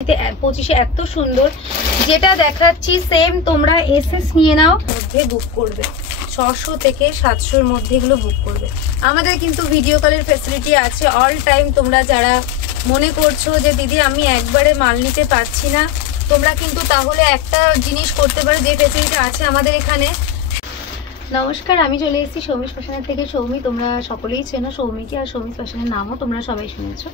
25 এত সুন্দর যেটা দেখাচ্ছি সেম তোমরা এসএস নিয়ে নাও, মধ্যে বুক করবে 600 থেকে 700 এর মধ্যে এগুলো বুক করবে। আমাদের কিন্তু ভিডিও কলের ফ্যাসিলিটি আছে অল টাইম। তোমরা যারা মনে করছো যে দিদি আমি একবারে মাল নিতে পারছি না, তোমরা কিন্তু তাহলে একটা জিনিস করতে পারো, যে ফ্যাসিলিটি আছে আমাদের এখানে। নমস্কার, আমি চলে এসেছি সৌমিস ফ্যাশনের থেকে। সৌমি তোমরা সকলেই চেনো সৌমিকে, আর সৌমিস ফ্যাশনের নামও তোমরা সবাই শুনেছো।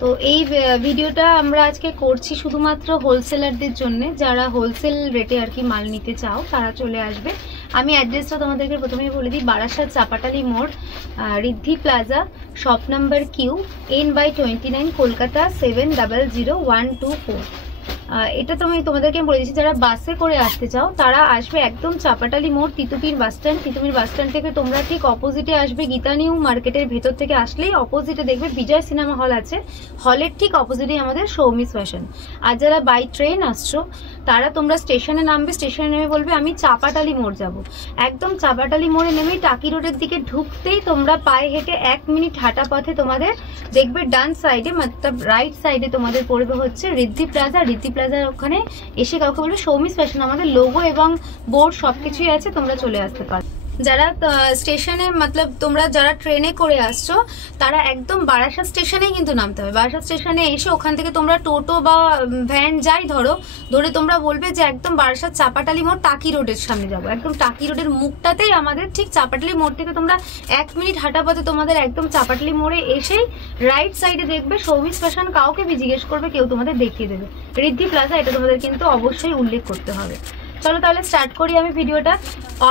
তো এই ভিডিওটা আমরা আজকে করছি শুধুমাত্র হোলসেলারদের জন্য, যারা হোলসেল রেটে আর কি মাল নিতে চাও তারা চলে আসবে। আমি অ্যাড্রেসটা তোমাদেরকে প্রথমেই বলে দিই, বারাসাত চাপাটালি মোড়, Riddhi plaza, shop number Q N/29, Kolkata 700124। এটা তোমাদেরকে বলে দিচ্ছি, যারা বাসে করে আসতে চাও তারা আসবে একদম চাপাটালি মোড়, Titumir bus stand. Titumir bus stand থেকে তোমরা ঠিক অপোজিটে আসবে, গীতা নিউ মার্কেটের ভেতর থেকে আসলেই অপোজিটে দেখবে বিজয় সিনেমা হল আছে, হলের ঠিক অপোজিটে আমাদের সৌমিস ফ্যাশন। আর যারা বাই ট্রেন আসছো তারা তোমরা স্টেশনে নামবে, স্টেশনে নেমে বলবে আমি চাপাটালি মোড় যাব। একদম চাপাটালি মোড়ে নেমে টাকি রোডের দিকে ঢুকতেই তোমরা পায়ে হেঁটে 1 মিনিট হাঁটা পথে তোমাদের দেখবে ডান সাইডে মতলব রাইট সাইডে তোমাদের পড়বে হচ্ছে রিদ্ধি প্লাজা। রিদ্ধি প্লাজার ওখানে এসে কাউকে বলবে সৌমিস ফ্যাশন, আমাদের লোগো এবং বোর্ড সবকিছুই আছে, তোমরা চলে আসতে পারো। যারা স্টেশনে মতলব তোমরা যারা ট্রেনে করে আসছো তারা একদম বারাসাত স্টেশনেই কিন্তু নামতে হবে। বারাসাত স্টেশনে এসে ওখান থেকে তোমরা টোটো বা ভ্যান যাই ধরে তোমরা বলবে যে একদম বারাসাত চাপাটালি মোড় টাকি রোডের সামনে যাবো। একদম টাকি রোডের মুখটাতেই আমাদের, ঠিক চাপাটালি মোড় থেকে তোমরা 1 মিনিট হাঁটা পথে তোমাদের একদম চাপাটালি মোড়ে এসেই রাইট সাইডে দেখবে সৌমিস ফ্যাশন। কাউকে জিজ্ঞেস করবে, কেউ তোমাদের দেখিয়ে দেবে রিদ্ধি প্লাজা, এটা তোমাদের কিন্তু অবশ্যই উল্লেখ করতে হবে। চলো তাহলে স্টার্ট করি আমি ভিডিওটা।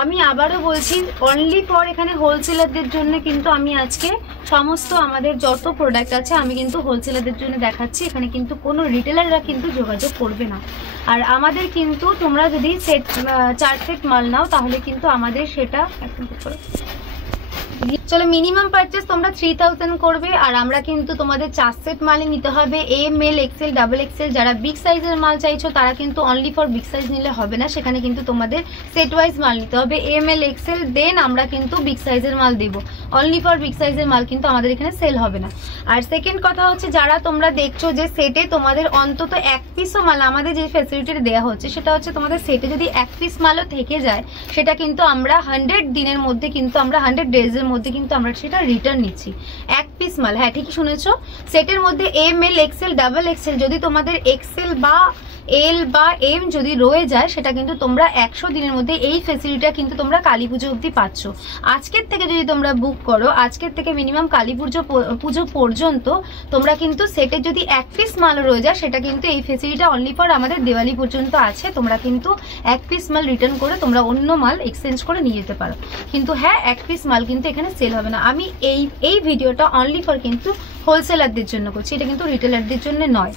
আমি আবারও বলছি অনলি ফর এখানে হোলসেলারদের জন্য কিন্তু আমি আজকে সমস্ত আমাদের যত প্রোডাক্ট আছে আমি কিন্তু হোলসেলারদের জন্য দেখাচ্ছি। এখানে কিন্তু কোনো রিটেলাররা কিন্তু যোগাযোগ করবে না। আর আমাদের কিন্তু তোমরা যদি 4 সেট মাল নাও তাহলে কিন্তু আমাদের সেটা চলো মিনিমাম পারচেস তোমরা 3000 করবে। আর আমরা কিন্তু তোমাদের 4 সেট মালই নিতে হবে, ML XL XXL। যারা বিগ সাইজের মাল চাইছো তারা কিন্তু অনলি ফর বিগ সাইজ নিলে হবে না, সেখানে কিন্তু তোমাদের সেট ওয়াইজ মাল নিতে হবে, ML XL, দেন আমরা কিন্তু বিগ সাইজের মাল দেবো। অনলি ফর বিগ সাইজের মাল কিন্তু আমাদের এখানে সেল হবে না। আর সেকেন্ড কথা হচ্ছে, যারা তোমরা দেখছো যে সেটে তোমাদের অন্তত 1 পিসও মাল, আমাদের যে ফ্যাসিলিটিটা দেওয়া হচ্ছে সেটা হচ্ছে তোমাদের সেটে যদি 1 পিস মালও থেকে যায় সেটা কিন্তু আমরা 100 দিনের মধ্যে কিন্তু আমরা 100 ডেজের মধ্যে কিন্তু আমরা সেটা রিটার্ন নিচ্ছি। 1 পিস মাল, হ্যাঁ ঠিকই শুনেছো, সেটের মধ্যে ML XL XXL যদি তোমাদের XL বা L বা M যদি রয়ে যায় সেটা কিন্তু তোমরা 100 দিনের মধ্যে এই ফ্যাসিলিটিটা কিন্তু তোমরা কালী পুজো অবধি পাচ্ছ। আজকের থেকে যদি তোমরা বুক করো, আজকের থেকে মিনিমাম কালী পুজো পর্যন্ত তোমরা কিন্তু সেটে যদি 1 পিস মাল রয়ে যায় সেটা কিন্তু এই ফ্যাসিলিটিটা অনলি ফর আমাদের দিওয়ালি পর্যন্ত আছে। তোমরা কিন্তু 1 পিস মাল রিটার্ন করে তোমরা অন্য মাল এক্সচেঞ্জ করে নিয়ে যেতে পারো, কিন্তু হ্যাঁ 1 পিস মাল কিন্তু এখানে সেল হবে না। আমি এই ভিডিওটা অনলি ফর কিন্তু হোলসেলারদের জন্য করছি, এটা কিন্তু রিটেলারদের জন্য নয়।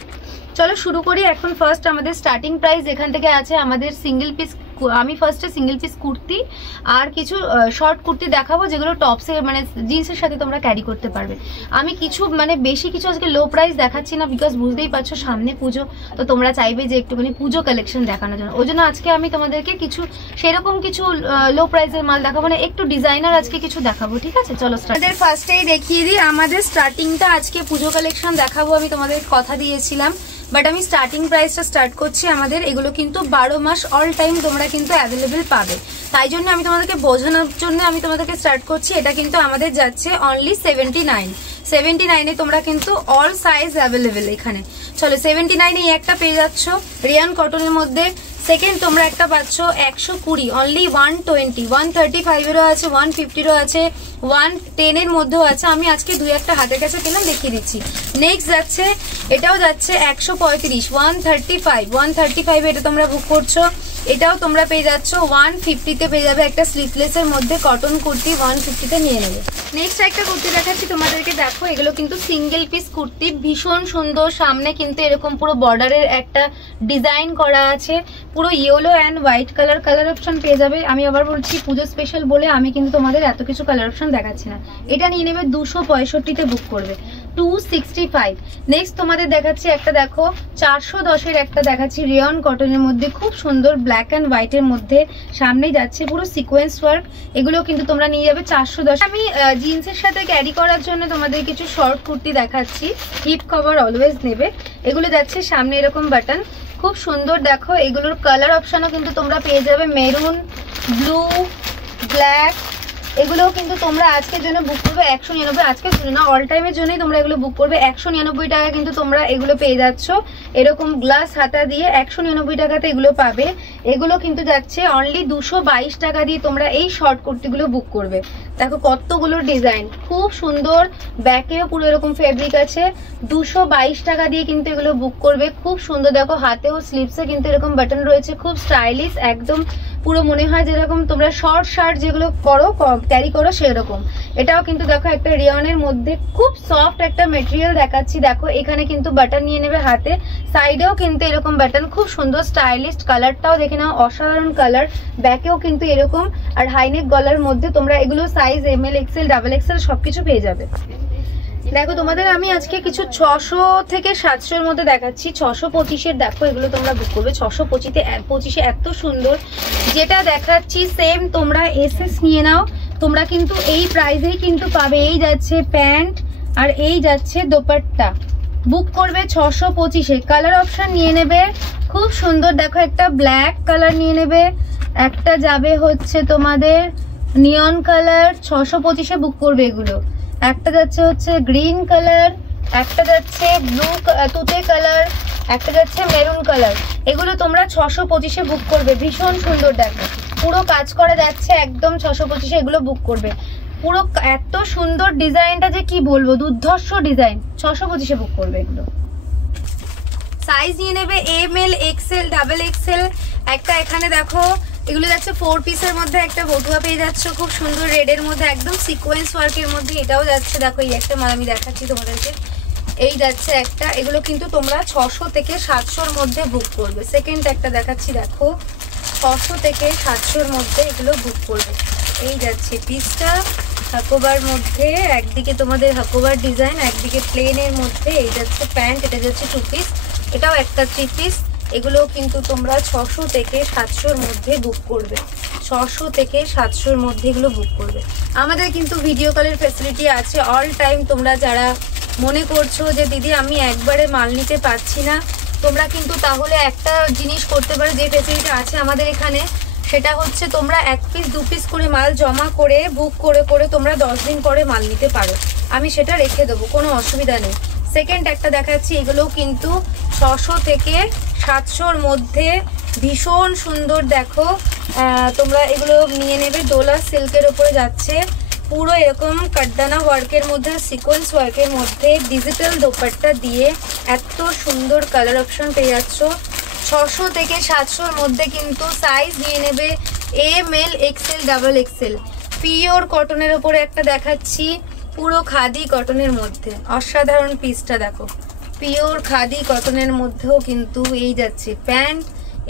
চলো শুরু করি। এখন ফার্স্ট আমাদের স্টার্টিং প্রাইস এখান থেকে আছে আমাদের সিঙ্গেল পিস। আমি ফার্স্টে সিঙ্গেল পিস কুর্তি আর কিছু শর্ট কুর্তি দেখাবো, যেগুলো টপসের মানে জিন্সের সাথে তোমরা ক্যারি করতে পারবে। আমি কিছু মানে বেশি কিছু আজকে লো প্রাইস দেখাচ্ছি না, বিকজ বুঝতেই পারছো সামনে পুজো, তো তোমরা চাইবে যে একটুখানি পুজো কালেকশন দেখানোর জন্য। ওই জন্য আজকে আমি তোমাদেরকে কিছু সেরকম কিছু লো প্রাইসের মাল দেখাবো না, একটু ডিজাইনার আজকে কিছু দেখাবো, ঠিক আছে? চলো আমাদের ফার্স্টেই দেখিয়ে দিই আমাদের স্টার্টিংটা। আজকে পুজো কালেকশন দেখাবো, আমি তোমাদের কথা দিয়েছিলাম, বাট আমি স্টার্টিং প্রাইসটা স্টার্ট করছি। আমাদের এগুলো কিন্তু 12 মাস অল টাইম তোমরা কিন্তু অ্যাভেলেবেল পাবে, তাই জন্য আমি তোমাদেরকে বোঝানোর জন্য আমি তোমাদেরকে স্টার্ট করছি। এটা কিন্তু আমাদের যাচ্ছে অনলি 79 তোমরা কিন্তু অল সাইজ অ্যাভেলেবেল এখানে। চলো 79 এই একটা পেয়ে যাচ্ছ রিয়ান কটনের মধ্যে। সেকেন্ড তোমরা একটা পাচ্ছ 120 অনলি 120, 135 এরও আছে, 150 এরও আছে, 110 এর মধ্যেও আছে। আমি আজকে 2-1টা হাতের কাছে পেলাম, দেখিয়ে দিচ্ছি। নেক্সট যাচ্ছে, এটাও যাচ্ছে 135, 135 এটা তোমরা বুক করছো। এটাও তোমরা পেয়ে যাচ্ছ 150-তে পেয়ে যাবে, একটা স্লিভলেসের মধ্যে কটন কুর্তি 150-তে নিয়ে নেবে। নেক্সট একটা কুর্তি দেখাচ্ছি তোমাদেরকে, দেখো এগুলো কিন্তু সিঙ্গেল পিস কুর্তি, ভীষণ সুন্দর। সামনে কিন্তু এরকম পুরো বর্ডারের একটা ডিজাইন করা আছে, পুরো yellow and white colour option পেয়ে যাবে। আমি আবার বলছি পুজো স্পেশাল বলে আমি কিন্তু তোমাদের এত কিছু কালার অপশন দেখাচ্ছি না। এটা নিয়ে নেবে 265-তে বুক করবে, 265। নেক্সট তোমাদের দেখাচ্ছি একটা, দেখো 410-এর একটা দেখাচ্ছি রেয়ন কটনের মধ্যে, খুব সুন্দর ব্ল্যাক অ্যান্ড হোয়াইটের মধ্যে, সামনেই যাচ্ছে পুরো সিকোয়েন্স ওয়ার্ক। এগুলো কিন্তু তোমরা নিয়ে যাবে 410। আমি জিন্সের সাথে ক্যারি করার জন্য তোমাদের কিছু শর্ট কুর্তি দেখাচ্ছি, হিপ কভার অলওয়েজ নেবে। এগুলো যাচ্ছে সামনে এরকম বাটন, খুব সুন্দর। দেখো এগুলোর কালার অপশনও কিন্তু তোমরা পেয়ে যাবে, মেরুন, ব্লু, ব্ল্যাক। এগুলোও কিন্তু তোমরা আজকের জন্য বুক করবে 199, আজকের জন্য না, অল টাইমের জন্যই তোমরা এগুলো বুক করবে 199 টাকা। কিন্তু তোমরা এগুলো পেয়ে যাচ্ছ এরকম গ্লাস হাতা দিয়ে, 199 টাকাতে এগুলো পাবে। এগুলো কিন্তু যাচ্ছে অনলি 222 টাকা দিয়ে তোমরা এই শর্ট কুর্তিগুলো বুক করবে। দেখো কতগুলো ডিজাইন, খুব সুন্দর, ব্যাকেও পুরো এরকম ফেব্রিক আছে। 222 টাকা দিয়ে কিন্তু এগুলো বুক করবে, খুব সুন্দর। দেখো হাতেও স্লিভসে কিন্তু এরকম বাটন রয়েছে, খুব স্টাইলিশ একদম, পুরো মনে হয় যেরকম তোমরা শর্ট শার্ট যেগুলো করো ক্যারি করো সেরকম। এটাও কিন্তু দেখো একটা রিয়নের মধ্যে খুব সফট একটা মেটেরিয়াল দেখাচ্ছি। দেখো এখানে কিন্তু বাটন নিয়ে নেবে হাতে, সাইডেও কিন্তু এরকম বাটন, খুব সুন্দর স্টাইলিশ। কালারটাও দেখে নাও, অসাধারণ কালার। ব্যাকেও কিন্তু এরকম, আর হাইনেক গলার মধ্যে তোমরা এগুলো সাইজ ML, XL, XXL সবকিছু পেয়ে যাবে। দেখো তোমাদের আমি আজকে কিছু 600 থেকে 700-এর মধ্যে দেখাচ্ছি। 625-এর দেখো এগুলো তোমরা বুক করবে। 625-এ এত সুন্দর, যেটা দেখাচ্ছি সেম তোমরা SS নিয়ে নাও, তোমরা কিন্তু এই প্রাইসেই কিন্তু পাবে। এই যাচ্ছে প্যান্ট আর এই যাচ্ছে দোপাট্টা, বুক করবে 625-এ। কালার অপশন নিয়ে নেবে, খুব সুন্দর। দেখো একটা ব্ল্যাক কালার নিয়ে নেবে, একটা যাবে হচ্ছে তোমাদের নিয়ন কালার, 625-এ বুক করবে এগুলো। একটা যাচ্ছে হচ্ছে গ্রিন কালার, একটা যাচ্ছে ব্লু তুতে কালার, একটা যাচ্ছে মেরুন কালার। এগুলো তোমরা 625-এ বুক করবে, ভীষণ সুন্দর। দেখো পুরো কাজ করা যাচ্ছে একদম 625-এ এগুলো বুক করবে। পুরো এত সুন্দর ডিজাইনটা যে কি বলবো, দুর্ধর্ষ ডিজাইন। 625-এ বুক করবে এগুলো। সাইজ নিয়ে নেবে ML, XL, XXL। একটা এখানে দেখো এগুলো যাচ্ছে 4 পিসের মধ্যে, একটা বটুয়া পেয়ে যাচ্ছ খুব সুন্দর রেডের মধ্যে, একদম সিকোয়েন্স ওয়ার্কের মধ্যে। এটাও যাচ্ছে, দেখো এই একটা মাল আমি দেখাচ্ছি তোমাদেরকে, এই যাচ্ছে একটা। এগুলো কিন্তু তোমরা 600 থেকে 700-এর মধ্যে বুক করবে। সেকেন্ড একটা দেখাচ্ছি, দেখো 600 থেকে 700-এর মধ্যে এগুলো বুক করবে। এই যাচ্ছে পিসটা হাকোবার মধ্যে, একদিকে তোমাদের হাকোবার ডিজাইন, একদিকে প্লেনের মধ্যে। এই যাচ্ছে প্যান্ট, এটা যাচ্ছে 2 পিস, এটাও একটা 3 পিস। এগুলো কিন্তু তোমরা 600 থেকে 700-এর মধ্যে বুক করবে। 600 থেকে 700-এর মধ্যে এগুলো বুক করবে। আমাদের কিন্তু ভিডিও কলের ফ্যাসিলিটি আছে অল টাইম। তোমরা যারা মনে করছো যে দিদি আমি একবারে মাল নিতে পারছি না, তোমরা কিন্তু তাহলে একটা জিনিস করতে পারো, যে ফ্যাসিলিটি আছে আমাদের এখানে, সেটা হচ্ছে তোমরা 1 পিস 2 পিস করে মাল জমা করে বুক করে করে তোমরা 10 দিন পরে মাল নিতে পারো। আমি সেটা রেখে দেবো, কোনো অসুবিধা নেই। সেকেন্ড একটা দেখাচ্ছি, এগুলোও কিন্তু 600 থেকে 700-এর মধ্যে, ভীষণ সুন্দর। দেখো তোমরা এগুলো নিয়ে নেবে, দোলা সিল্কের উপরে যাচ্ছে, পুরো এরকম কাটদানা ওয়ার্কের মধ্যে, সিকোয়েন্স ওয়ার্কের মধ্যে, ডিজিটাল দোপাট্টা দিয়ে এত সুন্দর কালার অপশন পেয়ে যাচ্ছ। 600 থেকে 700-এর মধ্যে কিন্তু সাইজ নিয়ে নেবে ML, XL, XXL। পিওর কটনের উপরে একটা দেখাচ্ছি, পুরো খাদি কটনের মধ্যে, অসাধারণ পিসটা দেখো, পিওর খাদি কটনের মধ্যেও কিন্তু এই যাচ্ছে প্যান্ট,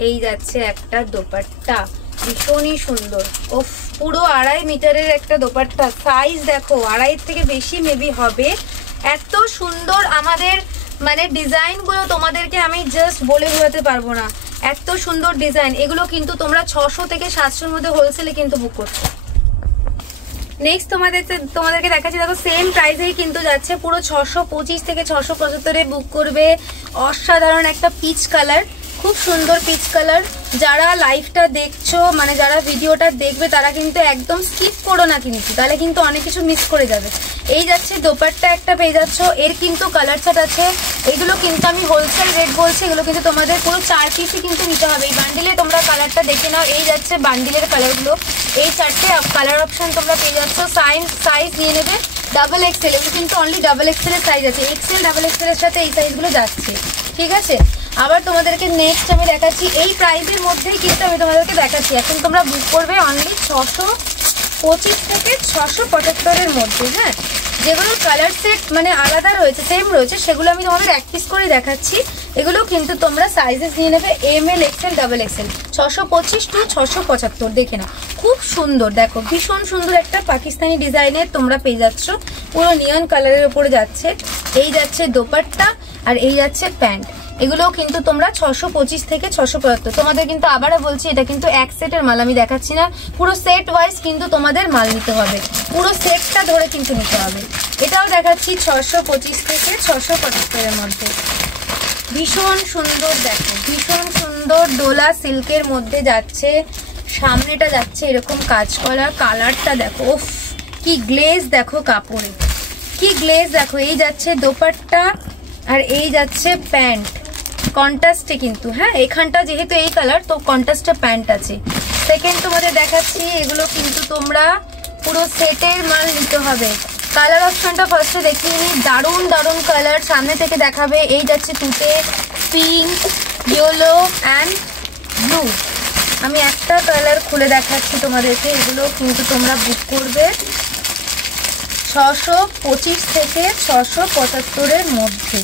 এই যাচ্ছে একটা দোপাট্টা, ভীষণই সুন্দর। ও পুরো 2.5 মিটারের একটা দোপাট্টা, সাইজ দেখো 2.5 থেকে বেশি মেবি হবে। এত সুন্দর আমাদের মানে ডিজাইনগুলো তোমাদেরকে আমি জাস্ট বলে বোঝাতে পারবো না, এত সুন্দর ডিজাইন। এগুলো কিন্তু তোমরা 600 থেকে 700-এর মধ্যে হোলসেলে কিন্তু বুক করছো। নেক্সট তোমাদেরকে দেখাচ্ছি, দেখো সেম প্রাইসেই কিন্তু যাচ্ছে, পুরো 625 থেকে 675-এ বুক করবে। অসাধারণ একটা পিচ কালার, খুব সুন্দর পিচ কালার। যারা লাইভটা দেখছো, মানে যারা ভিডিওটা দেখবে, তারা কিন্তু একদম স্কিপ করো না কিন্তু, তাহলে কিন্তু অনেক কিছু মিস করে যাবে। এই যাচ্ছে দোপাট্টা একটা পেয়ে যাচ্ছ, এর কিন্তু কালার চার্ট আছে। এগুলো কিন্তু আমি হোলসেল রেট বলছি, এগুলো কিন্তু তোমাদের পুরো 4 পিসই কিন্তু নিতে হবে। এই বান্ডিলে তোমরা কালারটা দেখে নাও, এই যাচ্ছে বান্ডিলের কালারগুলো, এই 4টে কালার অপশন তোমরা পেয়ে যাচ্ছ। সাইজ নিয়ে নেবে XXL, এগুলো কিন্তু অনলি XXL এর সাইজ আছে, XL, XXL এর সাথে এই সাইজগুলো যাচ্ছে, ঠিক আছে। আবার তোমাদেরকে নেক্সট আমি দেখাচ্ছি, এই প্রাইসের মধ্যেই কিন্তু আমি তোমাদেরকে দেখাচ্ছি। এখন তোমরা বুক করবে অনলি 625 থেকে 675-এর মধ্যে। হ্যাঁ, যেগুলো কালার সেট মানে আলাদা রয়েছে, সেম রয়েছে, সেগুলো আমি তোমাদের এক পিস করে দেখাচ্ছি। এগুলো কিন্তু তোমরা সাইজেস নিয়ে নেবে ML XL double XL 625 to 675। দেখে না খুব সুন্দর, দেখো ভীষণ সুন্দর একটা পাকিস্তানি ডিজাইনের তোমরা পেয়ে যাচ্ছ, পুরো নিয়ন কালারের উপরে যাচ্ছে। এই যাচ্ছে দোপাট্টা আর এই যাচ্ছে প্যান্ট। এগুলোও কিন্তু তোমরা 625 থেকে 675। তোমাদের কিন্তু আবারও বলছি এটা কিন্তু এক সেটের মাল আমি দেখাচ্ছি না, পুরো সেট ওয়াইজ কিন্তু তোমাদের মাল নিতে হবে, পুরো সেটটা ধরে কিন্তু নিতে হবে। এটাও দেখাচ্ছি 625 থেকে 675 মধ্যে, ভীষণ সুন্দর, দেখো ভীষণ সুন্দর ডোলা সিল্কের মধ্যে যাচ্ছে। সামনেটা যাচ্ছে এরকম কাজ করা, কালারটা দেখো উফ কি গ্লেজ, দেখো কাপড়ে কি গ্লেজ দেখো। এই যাচ্ছে দোপাট্টা আর এই যাচ্ছে প্যান্ট, কন্ট্রাস্টে কিন্তু, হ্যাঁ এখানটা যেহেতু এই কালার তো কন্ট্রাস্টে প্যান্ট আছে। সেকেন্ড তোমাদের দেখাচ্ছি, এগুলো কিন্তু তোমরা পুরো সেটের মাল নিতে হবে। কালার অপশনটা ফার্স্টে দেখিয়ে নিই, দারুণ দারুণ কালার সামনে থেকে দেখাবে। এই যাচ্ছে তুতে, পিঙ্ক, ইয়েলো অ্যান্ড ব্লু। আমি একটা কালার খুলে দেখাচ্ছি তোমাদেরকে। এগুলো কিন্তু তোমরা বুক করবে 625 থেকে 675 মধ্যে।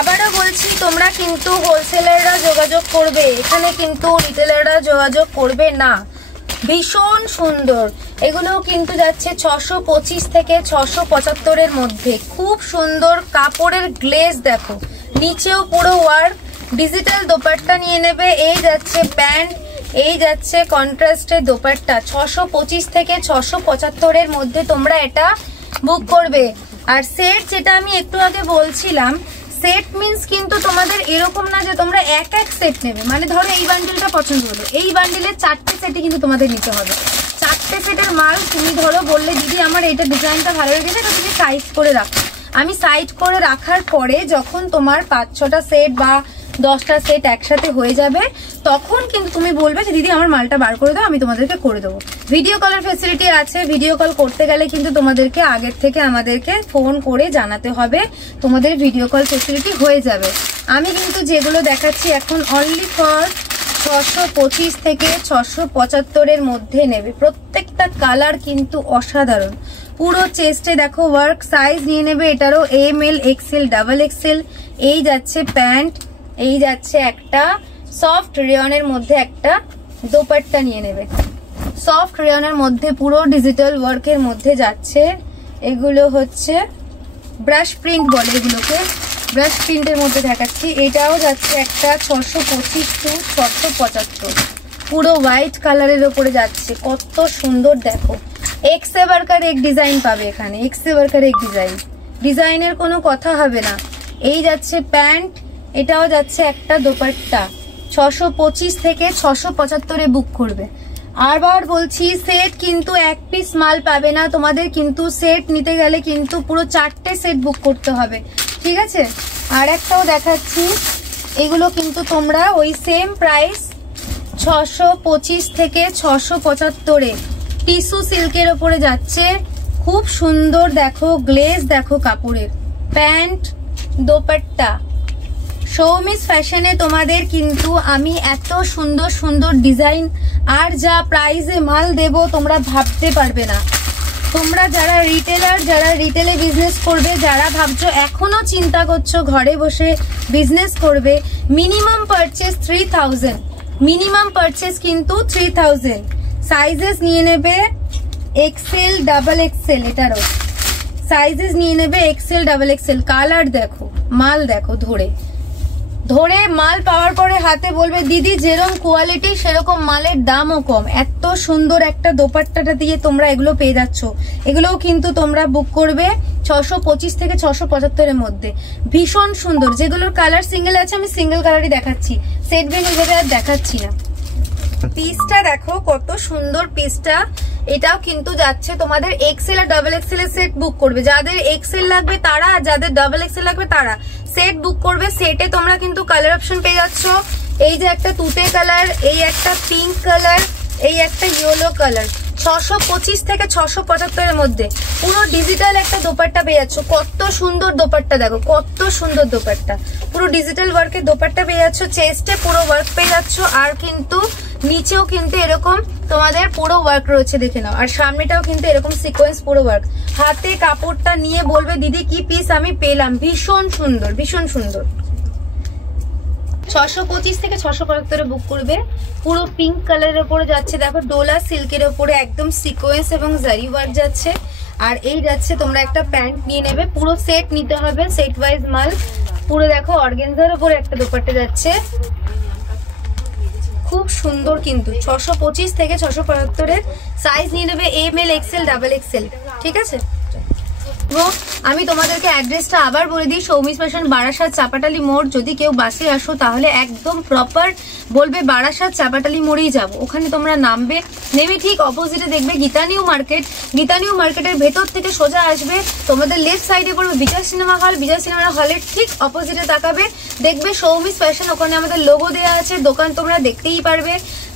আবারও বলছি তোমরা কিন্তু হোলসেলাররা যোগাযোগ করবে, এখানে কিন্তু রিটেলাররা যোগাযোগ করবে না। ভীষণ সুন্দর, এগুলো কিন্তু যাচ্ছে 625 থেকে 675 মধ্যে। খুব সুন্দর কাপড়ের গ্লেজ দেখো, নিচেও পুরো ওয়ার্ক, ডিজিটাল দোপাট্টা নিয়ে নেবে। এই যাচ্ছে প্যান্ট, এই যাচ্ছে কন্ট্রাস্টের দোপাট্টা। 625 থেকে 675 মধ্যে তোমরা এটা বুক করবে। আর সেট যেটা আমি একটু আগে বলছিলাম, সেট মিন্স কিন্তু তোমাদের এরকম না যে তোমরা এক এক সেট নেবে, মানে ধরো এই বান্ডিলটা পছন্দ হলো, এই বান্ডিলের 4টে সেটই কিন্তু তোমাদের নিতে হবে। 4টে সেটের মাল তুমি ধরো বললে দিদি আমার এইটা ডিজাইনটা ভালো লেগেছে, তো তুমি সাইজ করে রাখো। আমি সাইজ করে রাখার পরে যখন তোমার 5-6টা সেট বা 10টা সেট একসাথে হয়ে যাবে, তখন কিন্তু তুমি বলবে যে দিদি আমার মালটা বার করে দাও, আমি তোমাদেরকে করে দেবো। ভিডিও কলের ফেসিলিটি আছে, ভিডিও কল করতে গেলে কিন্তু তোমাদেরকে আগের থেকে আমাদেরকে ফোন করে জানাতে হবে, তোমাদের ভিডিও কল ফেসিলিটি হয়ে যাবে। আমি কিন্তু যেগুলো দেখাচ্ছি এখন অনলি ফর 625 থেকে 675 মধ্যে নেবে। প্রত্যেকটা কালার কিন্তু অসাধারণ, পুরো চেস্টে দেখো ওয়ার্ক। সাইজ নিয়ে নেবে এটারও ML XL ডাবল XL। এই যাচ্ছে প্যান্ট, এই যাচ্ছে একটা সফট রেয়নের মধ্যে একটা দোপাট্টা নিয়ে নেবে, সফট রেয়নের মধ্যে পুরো ডিজিটাল ওয়ার্কের মধ্যে যাচ্ছে। এগুলো হচ্ছে ব্রাশ প্রিন্ট বলে, এগুলোকে ব্রাশ প্রিন্টের মধ্যে দেখাচ্ছি। এটাও যাচ্ছে একটা 625 টু 675, পুরো হোয়াইট কালারের ওপরে যাচ্ছে। কত সুন্দর দেখো, এক সে বারকার এক ডিজাইন পাবে এখানে, এক সে বারকার এক ডিজাইন, ডিজাইনের কোনো কথা হবে না। এই যাচ্ছে প্যান্ট, এটাও যাচ্ছে একটা দোপাট্টা। 625 থেকে 675 বুক করবে। আরবার বলছি সেট কিন্তু এক পিস মাল পাবে না, তোমাদের কিন্তু সেট নিতে গেলে কিন্তু পুরো 4টে সেট বুক করতে হবে, ঠিক আছে। আর একটাও দেখাচ্ছি, এগুলো কিন্তু তোমরা ওই সেম প্রাইস 625 থেকে 675 টিস্যু সিল্কের ওপরে যাচ্ছে। খুব সুন্দর দেখো গ্লেজ, দেখো কাপড়ের প্যান্ট দোপাট্টা। সৌমিস ফ্যাশনে তোমাদের কিন্তু আমি এত সুন্দর সুন্দর ডিজাইন আর যা প্রাইসে মাল দেব তোমরা ভাবতে পারবে না। তোমরা যারা রিটেলার, যারা রিটেলে বিজনেস করবে, যারা ভাবছো এখনো চিন্তা করছো ঘরে বসে বিজনেস করবে, মিনিমাম পারচেস 3000, মিনিমাম পারচেস কিন্তু 3000। সাইজেস নিয়ে নেবে XL ডাবল XL, এটারও সাইজেস নিয়ে নেবে XL ডাবল XL। কালার দেখো, মাল দেখো, ধরে ধরে মাল পাওয়ার পরে হাতে বলবে দিদি যেরকম কোয়ালিটি সেরকম মালের দামও কম। এত সুন্দর একটা দোপাট্টাটা দিয়ে তোমরা এগুলো পেয়ে যাচ্ছ। এগুলোও কিন্তু তোমরা বুক করবে 625 থেকে 675 মধ্যে। ভীষণ সুন্দর, যেগুলোর কালার সিঙ্গেল আছে আমি সিঙ্গেল কালারই দেখাচ্ছি, সেট বেঙ্গল ভেবে আর দেখাচ্ছি না। পিসটা দেখো কত সুন্দর পিসটা। এটাও কিন্তু যাচ্ছে তোমাদের XL আর ডাবল XL এর সেট বুক করবে। যাদের XL লাগবে তারা, আর যাদের ডাবল XL লাগবে তারা সেট বুক করবে। সেটে তোমরা কিন্তু কালার অপশন পেয়ে যাচ্ছ। এই যে একটা তুতে কালার, এই একটা পিঙ্ক কালার, এই একটা ইয়েলো কালার। 625 থেকে 675 এর মধ্যে পুরো ডিজিটাল একটা দোপাট্টা পেয়ে যাচ্ছ। কত সুন্দর দোপাট্টা, দেখো কত সুন্দর দোপাট্টা, পুরো ডিজিটাল ওয়ার্কের দোপাট্টা পেয়ে যাচ্ছ। চেস্টে পুরো ওয়ার্ক পেয়ে যাচ্ছ, আর কিন্তু নিচেও কিন্তু এরকম তোমাদের পুরো ওয়ার্ক রয়েছে, দেখে নাও। আর সামনেটাও কিন্তু এরকম সিকোয়েন্স পুরো ওয়ার্ক। হাতে কাপড়টা নিয়ে বলবে দিদি কি পিস আমি পেলাম, ভীষণ সুন্দর, ভীষণ সুন্দর। 625 থেকে 675 বুক করবে। পুরো পিঙ্ক কালারের উপরে যাচ্ছে, দেখো ডোলা সিল্কের উপরে একদম সিকোয়েন্স এবং জারি ওয়ার্ক যাচ্ছে। আর এই যাচ্ছে তোমরা একটা প্যান্ট নিয়ে নেবে, পুরো সেট নিতে হবে, সেট ওয়াইজ মাল। পুরো দেখো অর্গানজার উপরে একটা দোপাট্টা যাচ্ছে, খুব সুন্দর কিন্তু। 625 থেকে 675 এর সাইজ নিয়ে নেবে M L XL double XL, ঠিক আছে। আমি তোমাদেরকে অ্যাড্রেসটা আবার বলে দিই, সৌমিস ফ্যাশন বারাসাত চাপাটালি মোড়। যদি কেউ বাসে আসো তাহলে একদম প্রপার বলবে বারাসাত চাপাটালি মোড়েই যাবো, ওখানে তোমরা নামবে। নেমে ঠিক অপোজিটে দেখবে Gita new market, Gita new মার্কেটের ভেতর থেকে সোজা আসবে, তোমাদের লেফট সাইডে পড়বে বিজয় সিনেমা হল, বিজয় সিনেমা হলের ঠিক অপোজিটে তাকাবে, দেখবে সৌমিস ফ্যাশন, ওখানে আমাদের লোগো দেওয়া আছে। দোকান তোমরা দেখতেই পারবে,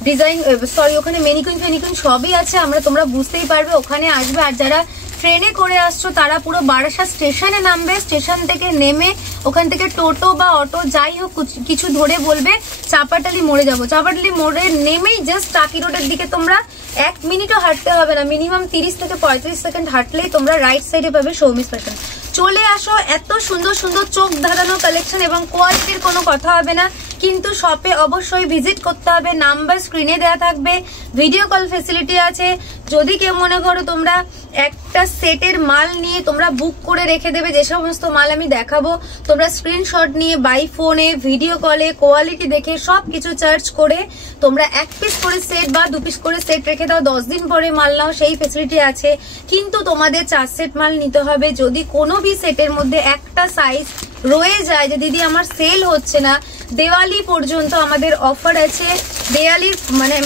ডিজাইন সরি ওখানে মেনিকুইন ফেনিকুইন সবই আছে, তোমরা বুঝতেই পারবে, ওখানে আসবে। আর যারা ট্রেনে করে আসছো তারা পুরো বারাসাত স্টেশনে নামবে, স্টেশন থেকে নেমে ওখান থেকে টোটো বা অটো যাই হোক কিছু ধরে বলবে চাপাটালি মোড়ে যাবো। চাপাটালি মোড়ে নেমেই জাস্ট টাকি রোডের দিকে তোমরা 1 মিনিটও হাঁটতে হবে না, মিনিমাম 30 থেকে 35 সেকেন্ড হাঁটলেই তোমরা রাইট সাইডে পাবে সৌমিস ফ্যাশন। চলে আসো, এত সুন্দর সুন্দর চোখ ধাঁধানো কালেকশন এবং কোয়ালিটির কোনো কথা হবে না, কিন্তু শপে অবশ্যই ভিজিট করতে হবে। নাম্বার স্ক্রিনে দেওয়া থাকবে, ভিডিও কল ফেসিলিটি আছে। যদি কেউ মনে করো তোমরা একটা সেটের মাল নিয়ে তোমরা বুক করে রেখে দেবে, যে সমস্ত মাল আমি দেখাবো তোমরা স্ক্রিনশট নিয়ে বাই ফোনে ভিডিও কলে কোয়ালিটি দেখে সবকিছু চার্জ করে তোমরা 1 পিস করে সেট বা 2 পিস করে সেট রেখে দাও, 10 দিন পরে মাল নাও, সেই ফেসিলিটি আছে। কিন্তু তোমাদের 4 সেট মাল নিতে হবে। যদি কোনো বি সেটের মধ্যে একটা সাইজ রয়ে যায় যে দিদি আমার সেল হচ্ছে না, দেওয়ালি পর্যন্ত আমাদের অফার আছে। দেওয়ালির মানে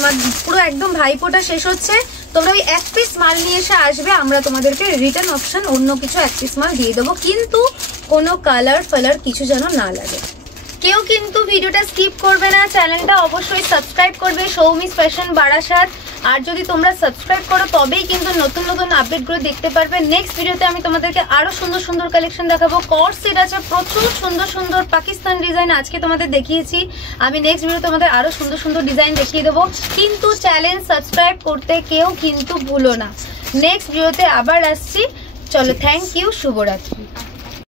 পুরো একদম ভাইফোঁটা শেষ হচ্ছে, তোমরা ওই 1 পিস মাল নিয়ে এসে আসবে, আমরা তোমাদেরকে রিটার্ন অপশন অন্য কিছু 1 পিস মাল দিয়ে দেবো, কিন্তু কোনো কালার ফালার কিছু যেন না লাগে। কেউ কিন্তু ভিডিওটা স্কিপ করবে না, চ্যানেলটা অবশ্যই সাবস্ক্রাইব করবে সৌমিস ফ্যাশন বারাসাত। আর যদি তোমরা সাবস্ক্রাইব করো তবেই কিন্তু নতুন নতুন আপডেটগুলো দেখতে পারবে। নেক্সট ভিডিওতে আমি তোমাদেরকে আরো সুন্দর সুন্দর কালেকশন দেখাবো। কট সেট আছে প্রচুর সুন্দর সুন্দর পাকিস্তান ডিজাইন আজকে তোমাদের দেখিয়েছি, আমি নেক্সট ভিডিও তোমাদের আরো সুন্দর সুন্দর ডিজাইন দেখিয়ে দেবো। কিন্তু চ্যানেল সাবস্ক্রাইব করতে কেউ কিন্তু ভুলো না। নেক্সট ভিডিওতে আবার আসছি, চলো, থ্যাংক ইউ, শুভরাত্রি।